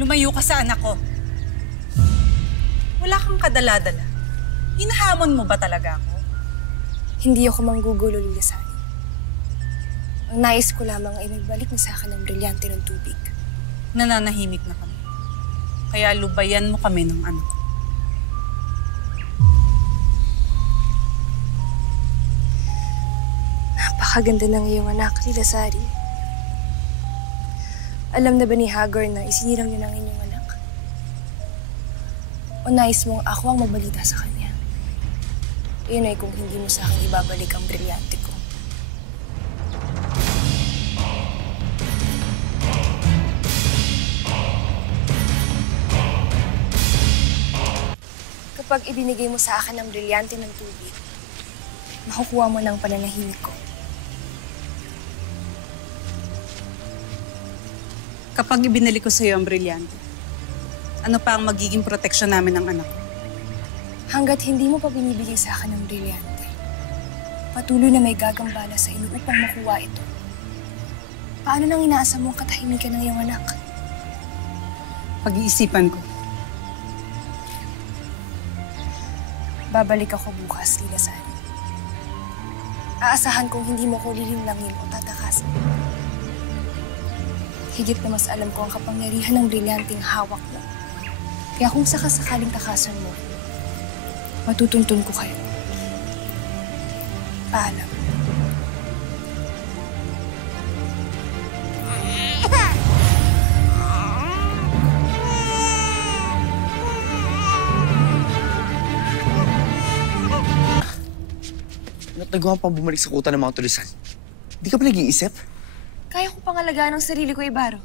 Lumayo ka sa anak ko. Wala kang kadala-dala. Hinahamon mo ba talaga ako? Hindi ako manggugulo, Lila Sally. Ang nais ko lamang ay magbalik na sa akin ang brilyante ng tubig. Nananahimik na kami. Kaya lubayan mo kami ng anak ko. Napakaganda ng iyong anak, Lila Sally. Alam na ba ni Hagar na isinirang niyo ng inyong anak? O nais mong ako ang magbalita sa kanya? Iyon ay kung hindi mo sa akin ibabalik ang brilyante ko. Kapag ibinigay mo sa akin ang brilyante ng tubig, makukuha mo ng pananahimik ko. Kapag ibinalik ko sa iyo ang brilyante, ano pa ang magiging proteksyon namin ng anak ko? Hanggat hindi mo pa binibigay sa akin ng brilyante, patuloy na may gagambala sa ino upang makuha ito. Paano nang inaasa mo ang katahimikan ng iyong anak? Pag-iisipan ko. Babalik ako bukas, Lila Sally. Aasahan kong hindi mo ko lilinlangin o tatakasan. Higit na mas alam ko ang kapangyarihan ng brilyanteng hawak mo. Kaya kung sakasakaling takasan mo, matutuntun ko kayo. Paalam. Nagawa pang bumalik sa kuta ng mga tulisan. Di ka ba nag-iisip? Kaya ko pangalagaan ang sarili ko, Ibaro.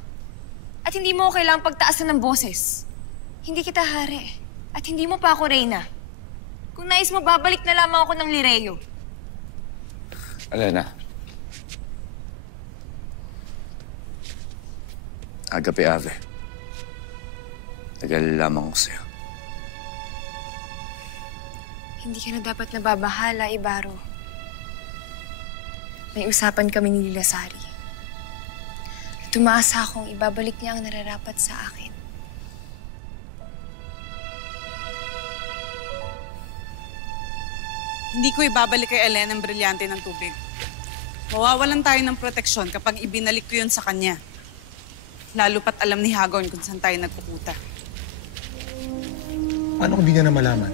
At hindi mo ko kailangang pagtaasan ng boses. Hindi kita hari. At hindi mo pa ako reyna. Kung nais mo, babalik na lamang ako ng Lireo. Alena. Agape Ave. Tagal lamang ko sa'yo. Hindi ka na dapat nababahala, Ibaro. May usapan kami ni Lila Sally. Tumaasa akong ibabalik niya ang nararapat sa akin. Hindi ko ibabalik kay Elena ang brilyante ng tubig. Mawawalan tayo ng proteksyon kapag ibinalik ko yun sa kanya. Lalo pat alam ni Hagon kung saan tayo nagpupunta. Paano kung di niya na malaman?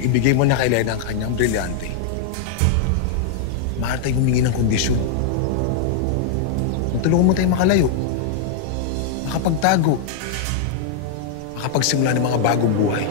Ibigay mo na kay Elena ang kanyang brilyante. Maaari tayong humingi ng kondisyon. Tulungan mo tayong makalayo. Makapagtago. Makapagsimula ng mga bagong buhay.